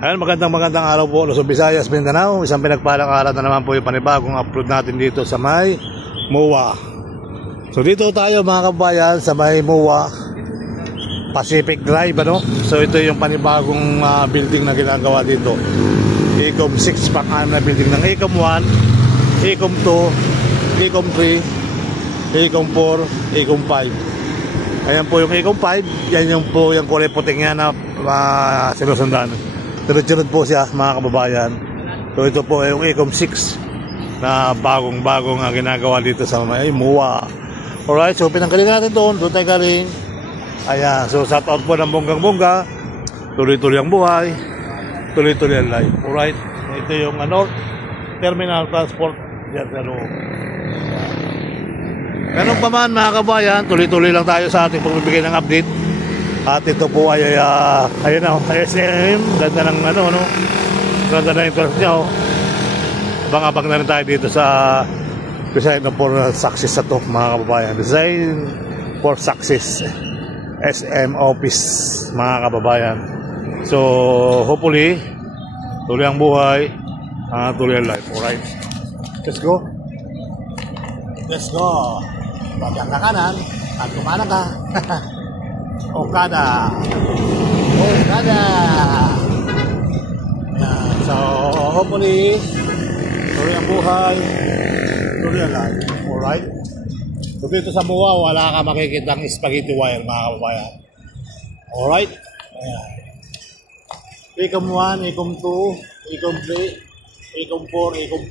Ayan, magandang araw po, Luzon, Visayas, Mindanao. Isang pinagpalang araw na naman po yung panibagong upload natin dito sa may MOA. So dito tayo mga kabayan sa may MOA Pacific Drive, ano? So ito yung panibagong building na ginagawa dito. Ecom 6 pang-anim na building ng Ecom 1, Ecom 2, Ecom 3, Ecom 4, Ecom 5. Ayan po yung Ecom 5. Yan yung po yung kulay puting yan na sinusundan. Sunod-sunod po siya mga kababayan. So ito po yung Ecom 6 na bagong-bagong ginagawa dito sa may MOA. Alright, so pinanggaling natin doon tayo galing. Ayan, so shout out po ng bonggang-bongga. Tuloy-tuloy ang buhay, tuloy-tuloy ang life. Alright, ito yung North Terminal Transport yan sa loob. Ganun pa man mga kabayan, tuloy-tuloy lang tayo sa ating pagbibigay ng update. At ito po ay ayun na, SM, ganda ng ganda na yung curve niya. Abang-abang na rin tayo dito sa Design for Success na to mga kababayan. Design for Success SM Office mga kababayan. So hopefully tuloy ang buhay, tuloy ang life. Alright, let's go. Let's go. Pagyan ka kanan at kumanan ka. Okada. Yan. So hopefully tuloy ang buhay, tuloy ang life. Alright. So dito sa MOA wala ka makikita ng spaghetti wire mga kababayan. Alright. Ayan. Ecom 1, Ecom 2, Ecom 3, Ecom 4, Ecom 5,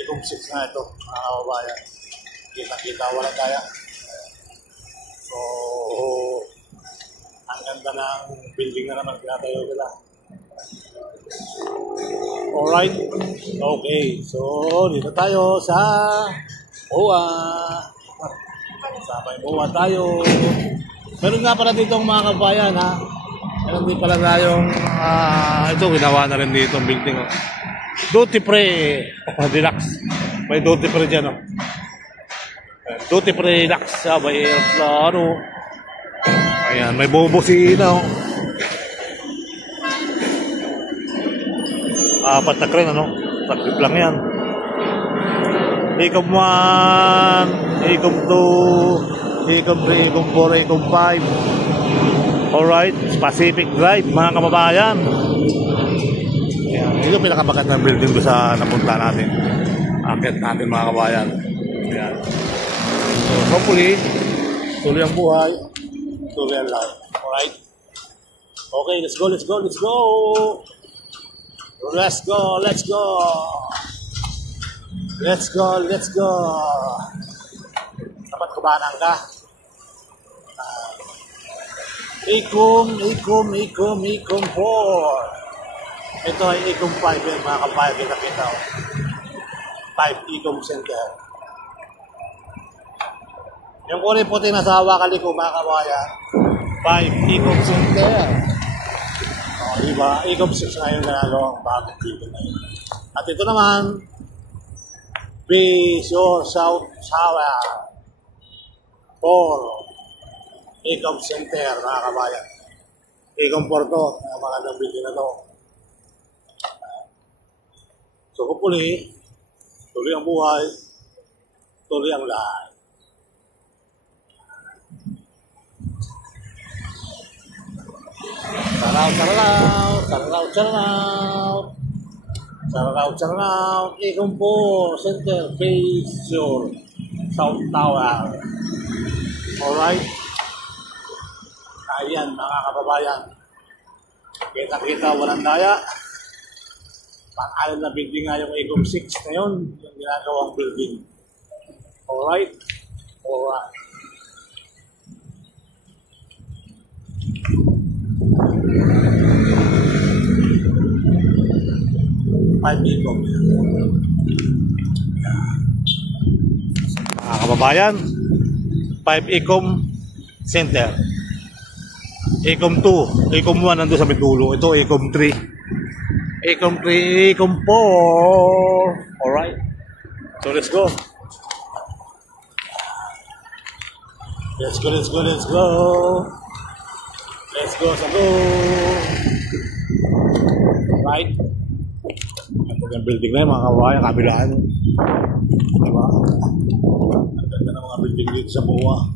Ecom 6 na ito mga kababayan. Kita-kita wala kaya. So ang ganda ng building na naman kinatayo nila. Alright. Okay. So dito tayo sa MOA. Sa may MOA tayo. Meron nga pala dito mga kabayan ha. Meron din pala tayong ito ginawa na rin dito ang building. Duty free deluxe. May duty free dyan. Duty free deluxe. May aeroplano. Ayan, may bubusina. Apat na crane, taklip lang yan. Ecom 1, Ecom 2, Ecom 3, Ecom 4, Ecom 5. Alright, Pacific Drive mga kababayan. Ayan, ito pinakamagandang building ko sa napunta natin. Akit natin mga kababayan. Ayan. So hopefully tuloy ang buhay, tuloy ang life. Alright. Okay, let's go. Let's go. Let's go, let's go. Dapat kubanan ka. Ikom 4. Ito ay Ikom 5 yan mga kabayan. Kita-kita. 5 Ikom Center. Yung kulay puti na sa hawakali ko mga kabayan. 5 Ikom Center. O, diba? Ikom 6 na yung ginagawang bagong video na yun. At ito naman, Bisyo South Tower 4 Ikom Center mga kabayan. Ikom 4 to, ang magandang video na to. So hopefully, tuloy ang buhay, tuloy ang lahat. Sararaw, Ikom 4 Center, Bisyo South Tower. Alright. Ayan mga kababayan. Kita-kita walang daya. Pang-alam na building nga yung Ikom 6 na yun. Yung ginagawang building. Alright. Alright. Five Ikom. Mga kababayan, 5 Ikom Center. Ikom 2, Ikom 1 nandun sa Medulo. Ito Ikom 3. Ikom 3, Ikom 4. Alright. So let's go. Let's go. Let's go sa go. Right. Ito yung building na yun mga kabayan, kabilaan. Diba? Ang ganda ng mga building dito sa MOA.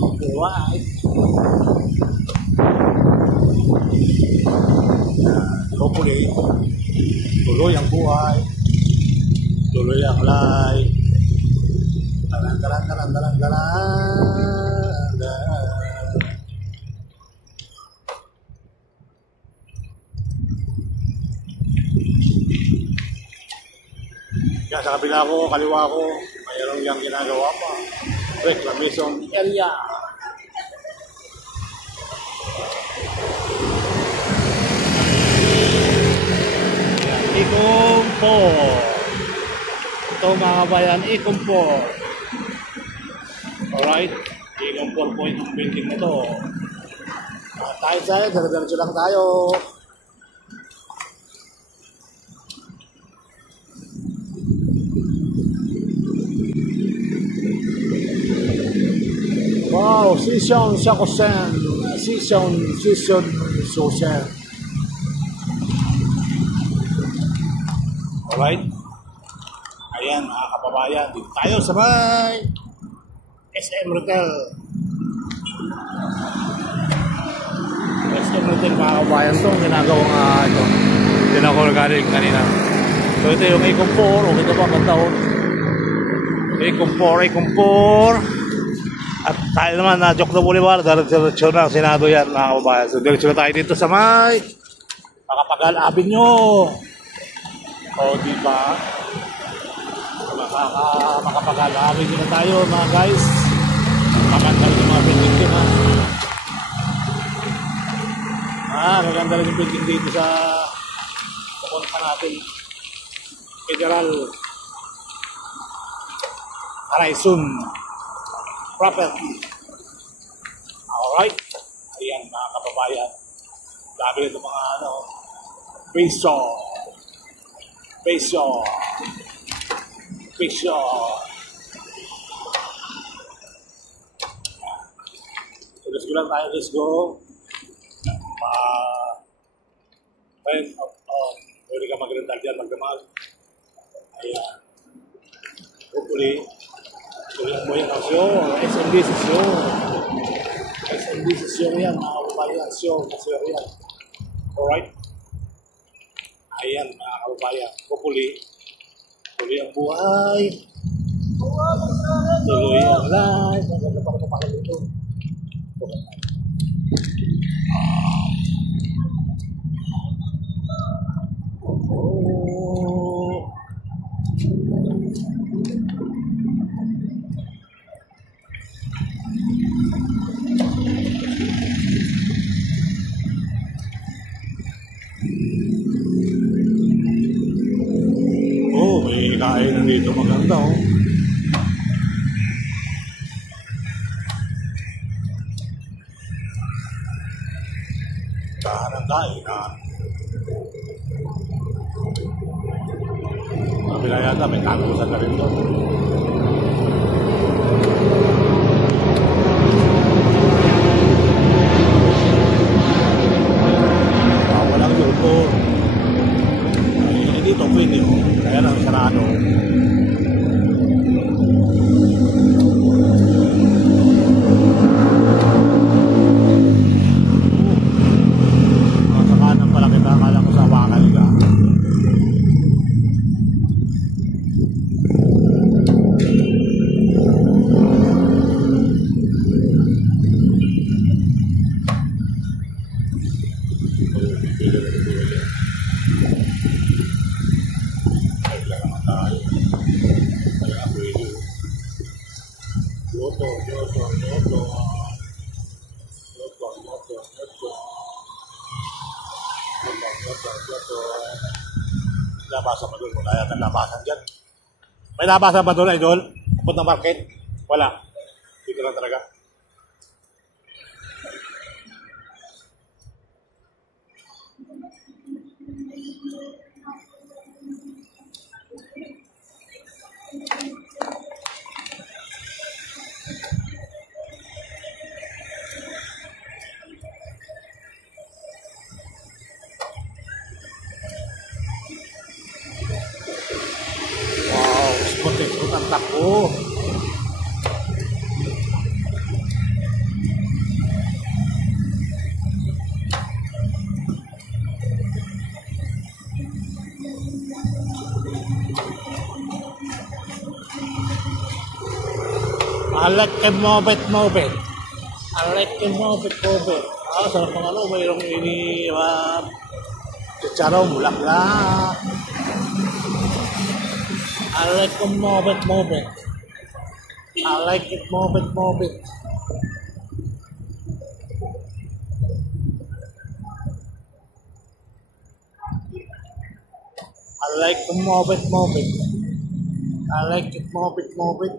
Alright. Hopefully, tuloy ang buhay, tuloy ang life. Taran. Kaya sa kabila ko, kaliwa ko, mayroong yung ginagawa pa. Reclamation area. Ikom 4. Ito mga kabayan, Ikom 4. Alright, Ikom 4 po itong building na to. Tayo sa'yo, dala-dala lang tayo. Wow, Sisyon Shakosen, Sisyon Sosen. Alright. Ayan mga kababayan, dito tayo sa may SM Retail. SM Retail mga kababayan, ito ginagawang ito. Ginagawa galing kanina. So ito yung Ikom 4, o ito pa ang taon. Ikom 4. At tayo naman na Jokno Boulevard, diretso na ang Senado yan mga kababayan. So diretso na tayo dito sa may Makapagal Avenue. O diba? Makapagal Avenue na tayo mga guys. Maganda rin yung mga building din ha. Maganda rin yung building dito sa pupunta natin. Federal Horizon Property. Alright. Ayan mga kababayan. Dami ito mga Bisyo. So let's go lang tayo. Let's go. Pwede ka mag-rental dyan, magdamag. Ayan. Hopefully, tuloy mo yung aksyon. SMB sesyon yan, mga kababayan. Sesyon yan. Alright? Ayan, mga kababayan. Hopefully, tuloy ang buhay. Tuloy ang life. Ang ganda pa kapakal ito. maganda oh. Dahan dahil na. Kabila yata may tagusan na rin doon. Walang lupor. Dito pwede oh. Kaya lang sarado. Labasan ba doon? Wala yata labasan dyan. May labasan ba doon, idol? Kapot ng market? Wala. Dito lang talaga. Ikot ang takbo. I like to move it. I like to move it. Sarap ng ano, mayroong chicharo, bulaklak. I like to move it. I like it, move it. I like to move it. I like it, move it.